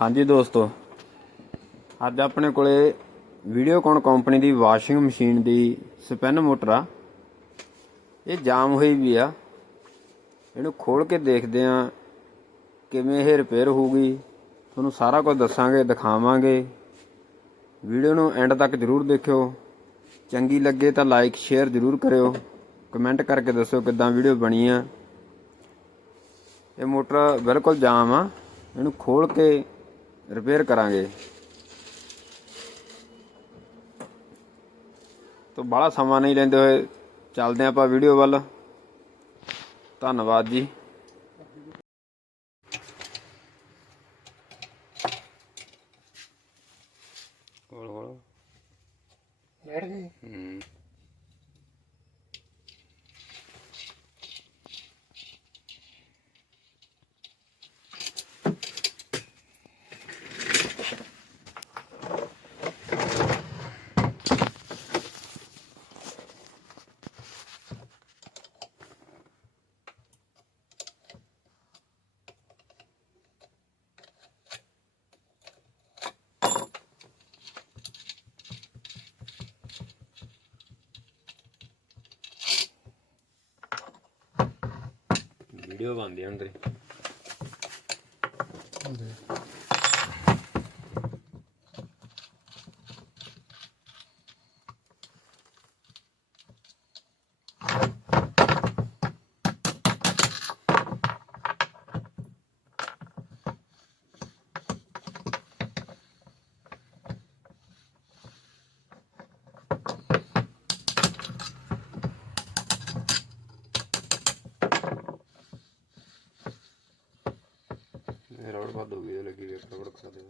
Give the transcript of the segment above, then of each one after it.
हाँ जी दोस्तों, अज अपने कोले वीडियोकॉन कंपनी की वाशिंग मशीन की स्पिन मोटर आ। ये जाम हुई भी आ। इहनूं खोल के देखते हैं किवें ये रिपेयर होगी। तुहानूं सारा कुछ दसांगे, दिखावांगे। वीडियो नूं एंड तक जरूर देखियो। चंगी लगे तो लाइक शेयर जरूर करियो। कमेंट करके दस्सियो किदां वीडियो बनी आ। ये मोटर बिल्कुल जाम आ। इहनूं खोल के रिपेयर करांगे। तो बड़ा समा नहीं लेंदे होए चलदे आपां वीडियो वल। धन्नवाद जी। वीडियो बनती है अंदर रबड़ बंद हो गई लगी हुई रबड़ कर दे।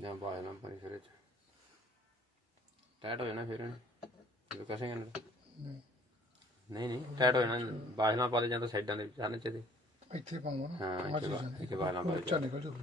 ਜਾਂ ਬਾਜ ਨਾ ਪਾਈ ਫਿਰ ਟਾਈਟ ਹੋ ਜਾਣਾ ਫਿਰ ਇਹਨੇ ਕਸੇ ਨਹੀਂ ਟਾਈਟ ਹੋ ਜਾਣਾ। ਬਾਜ ਨਾ ਪਾ ਦੇ ਜਾਂ ਤਾਂ ਸਾਈਡਾਂ ਦੇ ਚਾਹਨੇ ਚਾਹੀਦੇ ਇੱਥੇ ਪਾਉਂਗਾ ਨਾ। ਹਾਂ ਇੱਥੇ ਬਾਜ ਨਾ ਪਾ ਦੇ ਨਿਕਲ ਜੂ।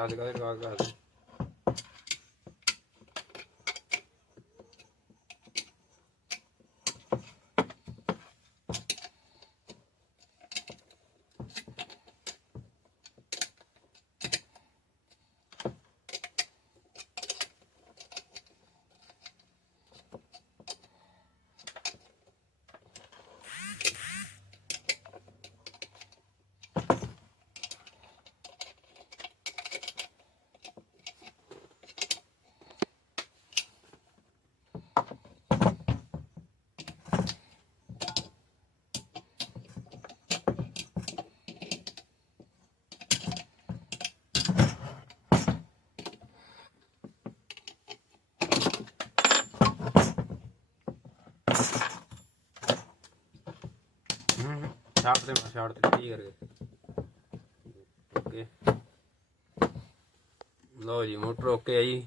ਕਾਦ ਕਰ ਛਾੜ ਤੇ ਕੀ ਕਰਕੇ ਓਕੇ ਲਓ ਜੀ ਮੋਟਰ ਓਕੇ ਆ ਜੀ।